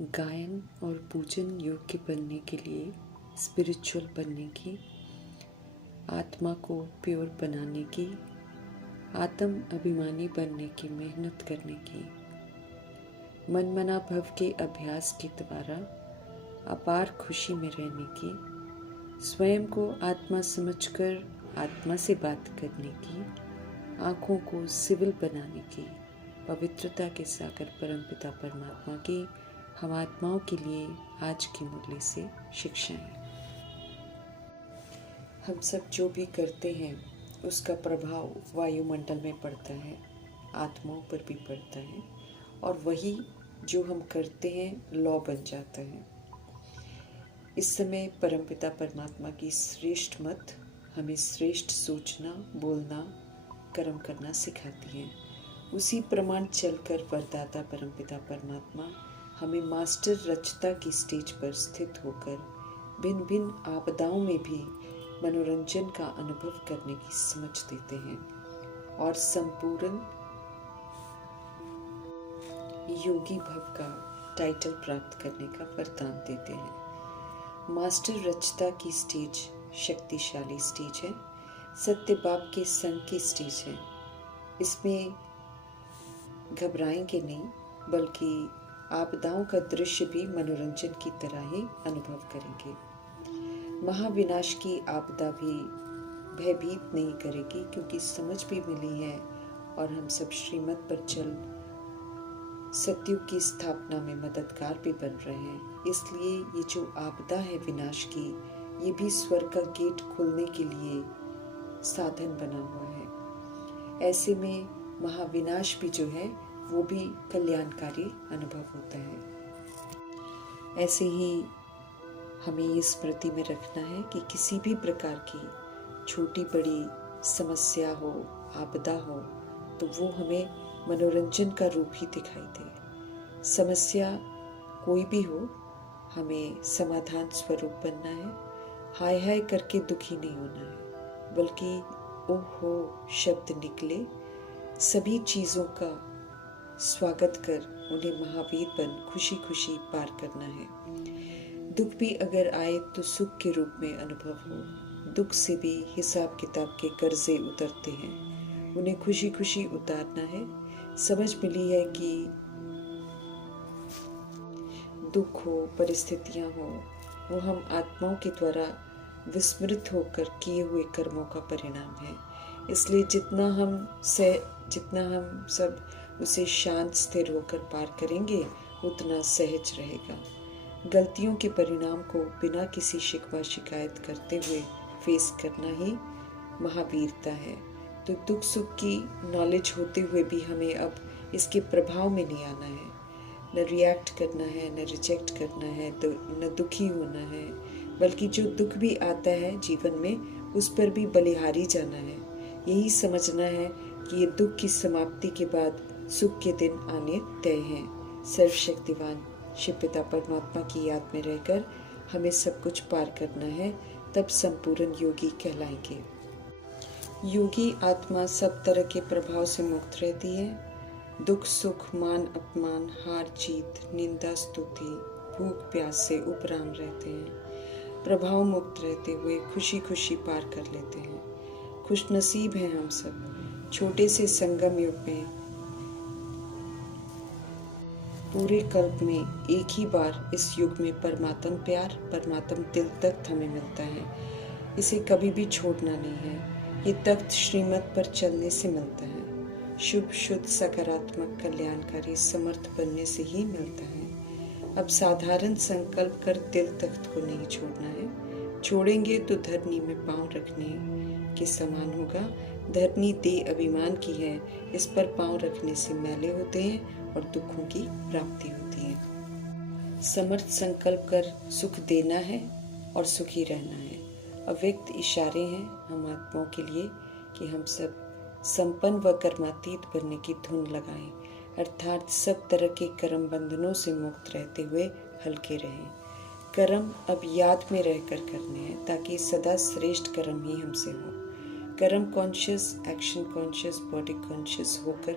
गायन और पूजन योग्य बनने के लिए, स्पिरिचुअल बनने की, आत्मा को प्योर बनाने की, आत्म अभिमानी बनने की मेहनत करने की, मनमना भव के अभ्यास के द्वारा अपार खुशी में रहने की, स्वयं को आत्मा समझकर आत्मा से बात करने की, आँखों को सिविल बनाने की, पवित्रता के सागर परमपिता परमात्मा की हम आत्माओं के लिए आज की मुरली से शिक्षाएं। हम सब जो भी करते हैं उसका प्रभाव वायुमंडल में पड़ता है, आत्माओं पर भी पड़ता है, और वही जो हम करते हैं लॉ बन जाता है। इस समय परमपिता परमात्मा की श्रेष्ठ मत हमें श्रेष्ठ सोचना, बोलना, कर्म करना सिखाती है। उसी प्रमाण चलकर वरदाता परमपिता परमात्मा हमें मास्टर रचता की स्टेज पर स्थित होकर भिन्न भिन्न आपदाओं में भी मनोरंजन का अनुभव करने की समझ देते हैं और संपूर्ण योगी भव का टाइटल प्राप्त करने का वरदान देते हैं। मास्टर रचता की स्टेज शक्तिशाली स्टेज है, सत्य बाप के संग की स्टेज है। इसमें घबराएंगे नहीं, बल्कि आपदाओं का दृश्य भी मनोरंजन की तरह ही अनुभव करेंगे। महाविनाश की आपदा भी भयभीत नहीं करेगी, क्योंकि समझ भी मिली है और हम सब श्रीमत पर चल सतयुग की स्थापना में मददगार भी बन रहे हैं। इसलिए ये जो आपदा है विनाश की, ये भी स्वर्ग का गेट खोलने के लिए साधन बना हुआ है। ऐसे में महाविनाश भी जो है वो भी कल्याणकारी अनुभव होता है। ऐसे ही हमें ये स्मृति में रखना है कि किसी भी प्रकार की छोटी बड़ी समस्या हो, आपदा हो, तो वो हमें मनोरंजन का रूप ही दिखाई दे। समस्या कोई भी हो, हमें समाधान स्वरूप बनना है। हाय हाय करके दुखी नहीं होना है, बल्कि ओहो शब्द निकले, सभी चीज़ों का स्वागत कर उन्हें महावीर बन खुशी खुशी पार करना है। दुख भी अगर आए तो सुख के रूप में अनुभव हो। दुख से भी हिसाब किताब के कर्जे उतरते हैं, उन्हें खुशी खुशी उतारना है। समझ मिली है कि दुख हो, परिस्थितियां हो, वो हम आत्माओं के द्वारा विस्मृत होकर किए हुए कर्मों का परिणाम है। इसलिए जितना हम सब उसे शांत स्थिर होकर पार करेंगे, उतना सहज रहेगा। गलतियों के परिणाम को बिना किसी शिकवा शिकायत करते हुए फेस करना ही महावीरता है। तो दुख सुख की नॉलेज होते हुए भी हमें अब इसके प्रभाव में नहीं आना है। न रिएक्ट करना है, न रिजेक्ट करना है, न दुखी होना है, बल्कि जो दुख भी आता है जीवन में, उस पर भी बलिहारी जाना है। यही समझना है कि ये दुख की समाप्ति के बाद सुख के दिन आने तय हैं। सर्वशक्तिवान शिव पिता परमात्मा की याद में रहकर हमें सब कुछ पार करना है, तब संपूर्ण योगी कहलाएंगे। योगी आत्मा सब तरह के प्रभाव से मुक्त रहती है। दुख सुख, मान अपमान, हार जीत, निंदा स्तुति, भूख प्यास से उपराम रहते हैं। प्रभाव मुक्त रहते हुए खुशी खुशी पार कर लेते हैं। खुशनसीब हैं हम सब। छोटे से संगम युग में पूरे कल्प में एक ही बार इस युग में परमात्म प्यार, परमात्म दिल तख्त हमें मिलता है। इसे कभी भी छोड़ना नहीं है। ये तख्त श्रीमत पर चलने से मिलता है। शुभ शुद्ध सकारात्मक कल्याणकारी समर्थ बनने से ही मिलता है। अब साधारण संकल्प कर दिल तख्त को नहीं छोड़ना है। छोड़ेंगे तो धरनी में पांव रखने के समान होगा। धरनी दे अभिमान की है, इस पर पांव रखने से मैले होते हैं और दुखों की प्राप्ति होती है। समर्थ संकल्प कर सुख देना है और सुखी रहना है। अव्यक्त इशारे हैं हम आत्माओं के लिए कि हम सब संपन्न व कर्मातीत बनने की धुन लगाएं, अर्थात सब तरह के कर्म बंधनों से मुक्त रहते हुए हल्के रहें। कर्म अब याद में रहकर करने हैं, ताकि सदा श्रेष्ठ कर्म ही हमसे हो। कर्म conscious, action conscious, body conscious होकर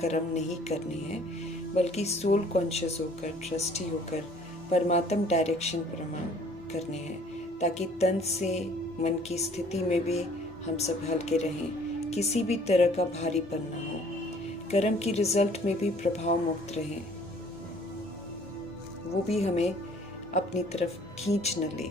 कर्म नहीं करने हैं। बल्कि सोल कॉन्शियस होकर, ट्रस्टी होकर परमात्म डायरेक्शन प्रमाण करने हैं, ताकि तन से मन की स्थिति में भी हम सब हल्के रहें, किसी भी तरह का भारीपन ना हो, कर्म की रिजल्ट में भी प्रभाव मुक्त रहें, वो भी हमें अपनी तरफ खींच न ले।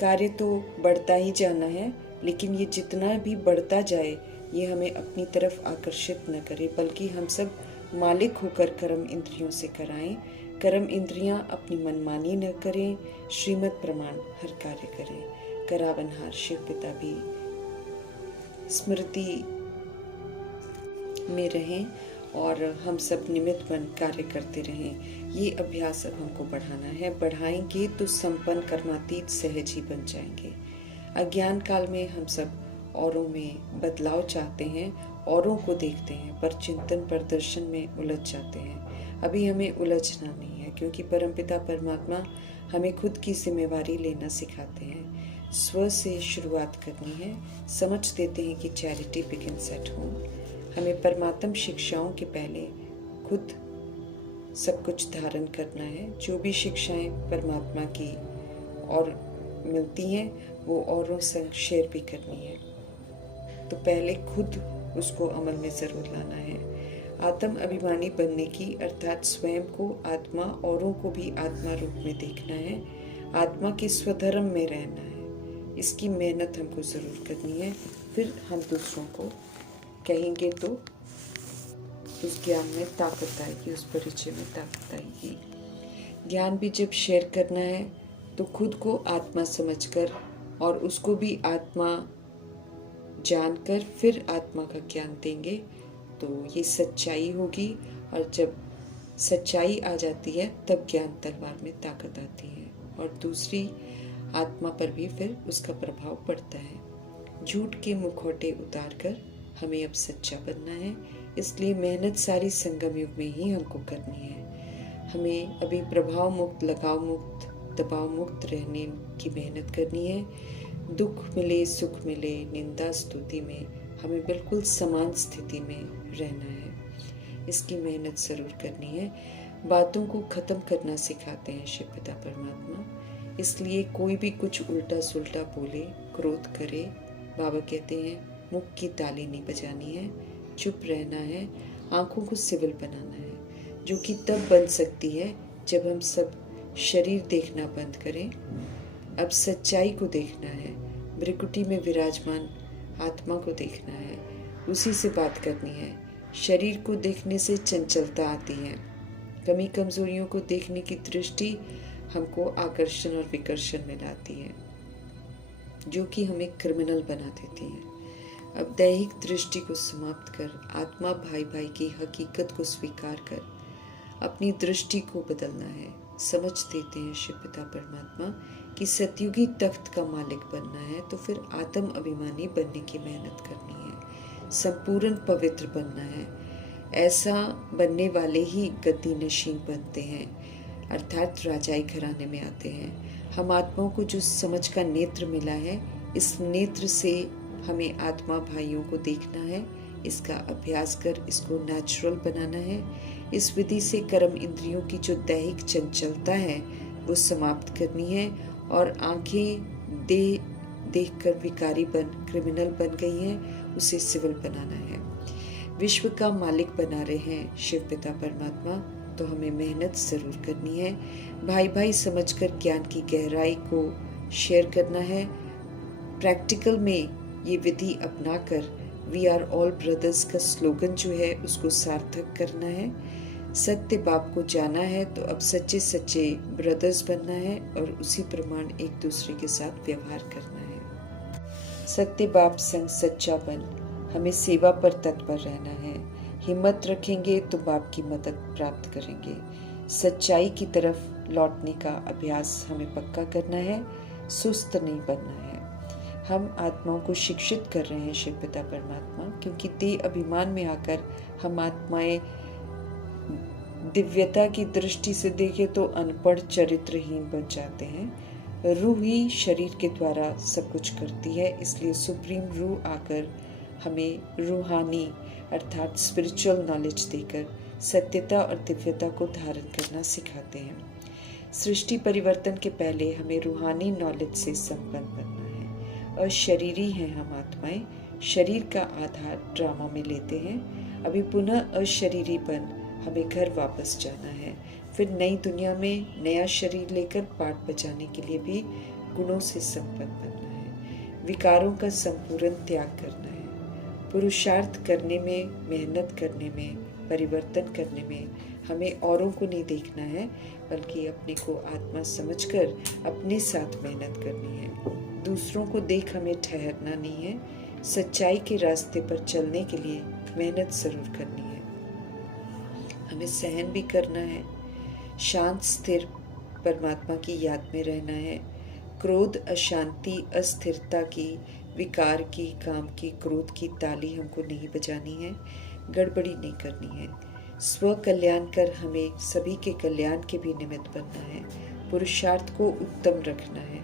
कार्य तो बढ़ता ही जाना है, लेकिन ये जितना भी बढ़ता जाए ये हमें अपनी तरफ आकर्षित न करे, बल्कि हम सब मालिक होकर कर्म इंद्रियों से कराएं। कर्म इंद्रियां अपनी मनमानी न करें, श्रीमत प्रमाण हर कार्य करें। करावनहार शिव पिता भी स्मृति में रहें और हम सब निमित्त बन कार्य करते रहें। ये अभ्यास अब हमको बढ़ाना है। बढ़ाएंगे तो संपन्न कर्मातीत सहज ही बन जाएंगे। अज्ञान काल में हम सब औरों में बदलाव चाहते हैं, औरों को देखते हैं, पर चिंतन प्रदर्शन में उलझ जाते हैं। अभी हमें उलझना नहीं है, क्योंकि परमपिता परमात्मा हमें खुद की जिम्मेवारी लेना सिखाते हैं। स्व से शुरुआत करनी है। समझ देते हैं कि चैरिटी बिगिंस एट होम। हमें परमात्म शिक्षाओं के पहले खुद सब कुछ धारण करना है। जो भी शिक्षाएं परमात्मा की और मिलती हैं वो औरों से शेयर भी करनी है, तो पहले खुद उसको अमल में ज़रूर लाना है। आत्म अभिमानी बनने की अर्थात स्वयं को आत्मा, औरों को भी आत्मा रूप में देखना है, आत्मा के स्वधर्म में रहना है। इसकी मेहनत हमको ज़रूर करनी है। फिर हम दूसरों को कहेंगे तो उस ज्ञान में ताकत आएगी, उस परिचय में ताकत आएगी। ज्ञान भी जब शेयर करना है तो खुद को आत्मा समझकर और उसको भी आत्मा जानकर फिर आत्मा का ज्ञान देंगे, तो ये सच्चाई होगी। और जब सच्चाई आ जाती है तब ज्ञान तलवार में ताकत आती है और दूसरी आत्मा पर भी फिर उसका प्रभाव पड़ता है। झूठ के मुखौटे उतार कर हमें अब सच्चा बनना है। इसलिए मेहनत सारी संगम युग में ही हमको करनी है। हमें अभी प्रभाव मुक्त, लगाव मुक्त, दबाव मुक्त रहने की मेहनत करनी है। दुख मिले सुख मिले, निंदा स्तुति में हमें बिल्कुल समान स्थिति में रहना है। इसकी मेहनत ज़रूर करनी है। बातों को ख़त्म करना सिखाते हैं शिव पिता परमात्मा। इसलिए कोई भी कुछ उल्टा सुल्टा बोले, क्रोध करे, बाबा कहते हैं मुख की ताली नहीं बजानी है, चुप रहना है, आँखों को सिविल बनाना है, जो कि तब बन सकती है जब हम सब शरीर देखना बंद करें। अब सच्चाई को देखना है, भ्रिकुटी में विराजमान आत्मा को देखना है, उसी से बात करनी है। शरीर को देखने से चंचलता आती है। कमी कमजोरियों को देखने की दृष्टि हमको आकर्षण और विकर्षण में लाती है, जो कि हमें क्रिमिनल बना देती है। अब दैहिक दृष्टि को समाप्त कर आत्मा भाई भाई की हकीकत को स्वीकार कर अपनी दृष्टि को बदलना है। समझ देते हैं शिव पिता परमात्मा कि सतयुगी तख्त का मालिक बनना है, तो फिर आत्म अभिमानी बनने की मेहनत करनी है, संपूर्ण पवित्र बनना है। ऐसा बनने वाले ही गद्दी नशीन बनते हैं, अर्थात राजाई घराने में आते हैं। हम आत्माओं को जो समझ का नेत्र मिला है, इस नेत्र से हमें आत्मा भाइयों को देखना है, इसका अभ्यास कर इसको नेचुरल बनाना है। इस विधि से कर्म इंद्रियों की जो दैहिक चंचलता है वो समाप्त करनी है और आंखें देख कर विकारी क्रिमिनल बन गई हैं, उसे सिविल बनाना है। विश्व का मालिक बना रहे हैं शिव पिता परमात्मा, तो हमें मेहनत ज़रूर करनी है। भाई भाई समझकर ज्ञान की गहराई को शेयर करना है। प्रैक्टिकल में ये विधि अपनाकर वी आर ऑल ब्रदर्स का स्लोगन जो है उसको सार्थक करना है। सत्य बाप को जाना है तो अब सच्चे सच्चे ब्रदर्स बनना है और उसी प्रमाण एक दूसरे के साथ व्यवहार करना है। सत्य बाप संग सच्चा बन हमें सेवा पर तत्पर रहना है। हिम्मत रखेंगे तो बाप की मदद प्राप्त करेंगे। सच्चाई की तरफ लौटने का अभ्यास हमें पक्का करना है, सुस्त नहीं बनना है। हम आत्माओं को शिक्षित कर रहे हैं शिव पिता परमात्मा, क्योंकि देह अभिमान में आकर हम आत्माएं दिव्यता की दृष्टि से देखें तो अनपढ़ चरित्रहीन बन जाते हैं। रूह ही शरीर के द्वारा सब कुछ करती है, इसलिए सुप्रीम रूह आकर हमें रूहानी अर्थात स्पिरिचुअल नॉलेज देकर सत्यता और दिव्यता को धारण करना सिखाते हैं। सृष्टि परिवर्तन के पहले हमें रूहानी नॉलेज से संपन्न बनना है। अशरीरी हैं हम आत्माएं, शरीर का आधार ड्रामा में लेते हैं। अभी पुनः अशरीरीपन हमें घर वापस जाना है, फिर नई दुनिया में नया शरीर लेकर पाठ बजाने के लिए भी गुणों से संपन्न बनना है। विकारों का संपूर्ण त्याग करना है। पुरुषार्थ करने में, मेहनत करने में, परिवर्तन करने में हमें औरों को नहीं देखना है, बल्कि अपने को आत्मा समझकर अपने साथ मेहनत करनी है। दूसरों को देख हमें ठहरना नहीं है। सच्चाई के रास्ते पर चलने के लिए मेहनत जरूर करनी है। हमें सहन भी करना है। शांत स्थिर परमात्मा की याद में रहना है। क्रोध, अशांति, अस्थिरता की, विकार की, काम की, क्रोध की ताली हमको नहीं बजानी है, गड़बड़ी नहीं करनी है। स्व कल्याण कर हमें सभी के कल्याण के भी निमित्त बनना है। पुरुषार्थ को उत्तम रखना है।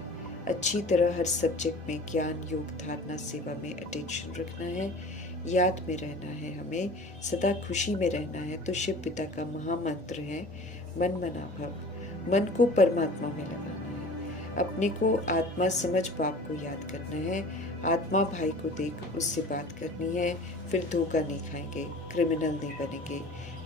अच्छी तरह हर सब्जेक्ट में ज्ञान, योग, धारणा, सेवा में अटेंशन रखना है। याद में रहना है, हमें सदा खुशी में रहना है। तो शिव पिता का महामंत्र है मन मना भव। मन को परमात्मा में लगाना है। अपने को आत्मा समझ बाप को याद करना है। आत्मा भाई को देख उससे बात करनी है। फिर धोखा नहीं खाएंगे, क्रिमिनल नहीं बनेंगे।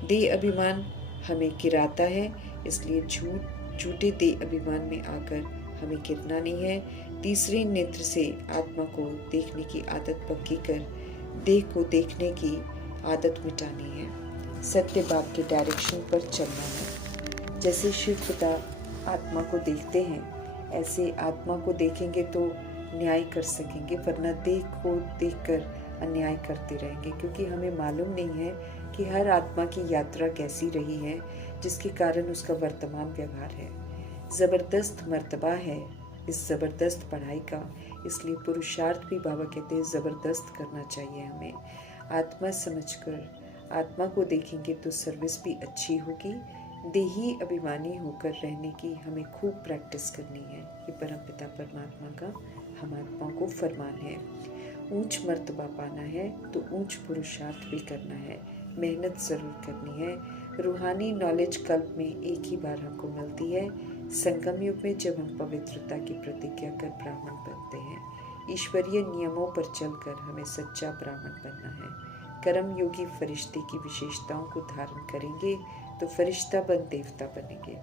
देह अभिमान हमें गिराता है, इसलिए झूठे देह अभिमान में आकर हमें गिरना नहीं है। तीसरे नेत्र से आत्मा को देखने की आदत पक्की कर देह को देखने की आदत मिटानी है। सत्य बाप के डायरेक्शन पर चलना है। जैसे शिव पिता आत्मा को देखते हैं, ऐसे आत्मा को देखेंगे तो न्याय कर सकेंगे, वरना देह को देखकर अन्याय करते रहेंगे। क्योंकि हमें मालूम नहीं है कि हर आत्मा की यात्रा कैसी रही है, जिसके कारण उसका वर्तमान व्यवहार है। ज़बरदस्त मर्तबा है इस ज़बरदस्त पढ़ाई का, इसलिए पुरुषार्थ भी बाबा कहते हैं ज़बरदस्त करना चाहिए हमें। आत्मा समझकर आत्मा को देखेंगे तो सर्विस भी अच्छी होगी। देही अभिमानी होकर रहने की हमें खूब प्रैक्टिस करनी है। ये परमपिता परमात्मा का हम आत्मा को फरमान है। ऊंच मर्तबा पाना है तो ऊंच पुरुषार्थ भी करना है, मेहनत ज़रूर करनी है। रूहानी नॉलेज कल्प में एक ही बार हमको मिलती है, संगम युग में, जब हम पवित्रता की प्रतिज्ञा कर ब्राह्मण बनते हैं। ईश्वरीय नियमों पर चलकर हमें सच्चा ब्राह्मण बनना है। कर्म योगी फरिश्ते की विशेषताओं को धारण करेंगे तो फरिश्ता बन देवता बनेंगे।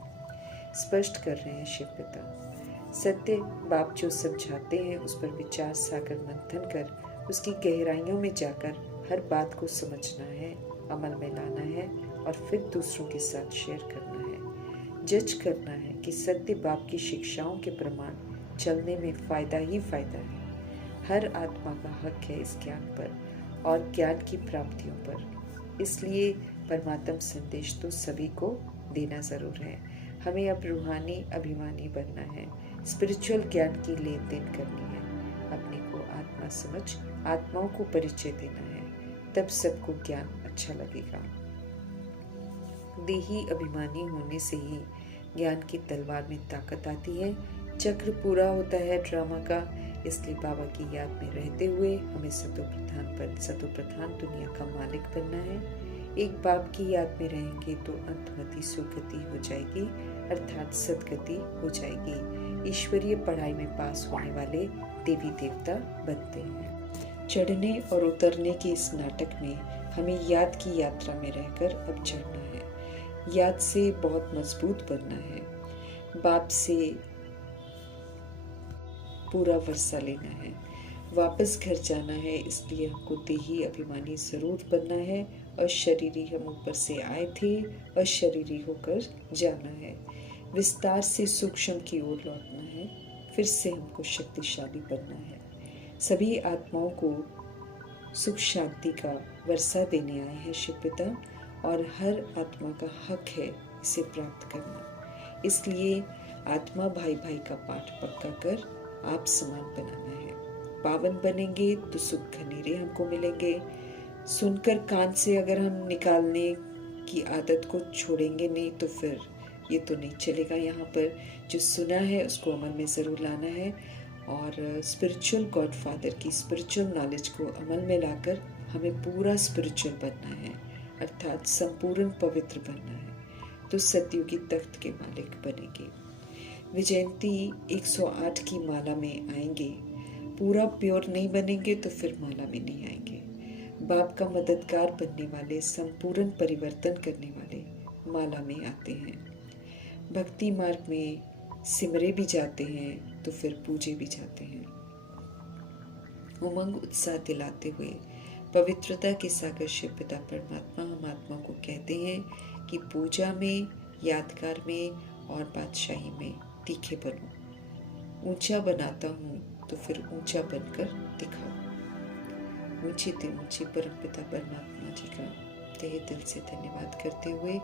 स्पष्ट कर रहे हैं शिव पिता। सत्य बाप जो समझाते हैं उस पर विचार सागर मंथन कर उसकी गहराइयों में जाकर हर बात को समझना है, अमल में लाना है और फिर दूसरों के साथ शेयर करना है। जज करना है कि सत्य बाप की शिक्षाओं के प्रमाण चलने में फ़ायदा ही फ़ायदा है। हर आत्मा का हक है इस ज्ञान पर और ज्ञान की प्राप्तियों पर। इसलिए परमात्म संदेश तो सभी को देना ज़रूर है। हमें अब रूहानी अभिमानी बनना है, स्पिरिचुअल ज्ञान की लेन देन करनी है। अपने को आत्मा समझ आत्माओं को परिचय देना है, तब सबको ज्ञान अच्छा लगेगा। देही अभिमानी होने से ही ज्ञान की तलवार में ताकत आती है। चक्र पूरा होता है ड्रामा का, इसलिए बाबा की याद में रहते हुए हमें सतोप्रधान दुनिया का मालिक बनना है। एक बाप की याद में रहेंगे तो अंतमति सुगति हो जाएगी, अर्थात सदगति हो जाएगी। ईश्वरीय पढ़ाई में पास होने वाले देवी देवता बनते हैं। चढ़ने और उतरने के इस नाटक में हमें याद की यात्रा में रहकर अब चढ़ना है। याद से बहुत मजबूत बनना है। बाप से पूरा वर्षा लेना है, वापस घर जाना है। इसलिए हमको देही अभिमानी जरूर बनना है और शरीरी हम ऊपर से आए थे और शरीरी होकर जाना है। विस्तार से सूक्ष्म की ओर लौटना है, फिर से हमको शक्तिशाली बनना है। सभी आत्माओं को सुख शांति का वर्षा देने आए हैं शिव पिता, और हर आत्मा का हक है इसे प्राप्त करना। इसलिए आत्मा भाई भाई का पाठ पक्का कर आप समान बनाना है। पावन बनेंगे तो सुख घनेरे हमको मिलेंगे। सुनकर कान से अगर हम निकालने की आदत को छोड़ेंगे नहीं तो फिर ये तो नहीं चलेगा। यहाँ पर जो सुना है उसको अमल में ज़रूर लाना है और स्पिरिचुअल गॉडफादर की स्पिरिचुअल नॉलेज को अमल में लाकर हमें पूरा स्पिरिचुअल बनना है। अर्थात संपूर्ण पवित्र बनना है तो सतयुगी तख्त के मालिक बनेंगे। विजयंती 108 की माला में आएंगे। पूरा प्योर नहीं बनेंगे तो फिर माला में नहीं आएंगे। बाप का मददगार बनने वाले, संपूर्ण परिवर्तन करने वाले माला में आते हैं। भक्ति मार्ग में सिमरे भी जाते हैं तो फिर पूजे भी जाते हैं। उमंग उत्साह दिलाते हुए पवित्रता के सागर शिव पिता परमात्मा हम आत्मा को कहते हैं कि पूजा में, यादगार में और बादशाही में तीखे बनो। ऊंचा बनाता हूँ तो फिर ऊंचा बनकर दिखाओ। ऊंचे परमपिता परमात्मा जी का तहे दिल से धन्यवाद करते हुए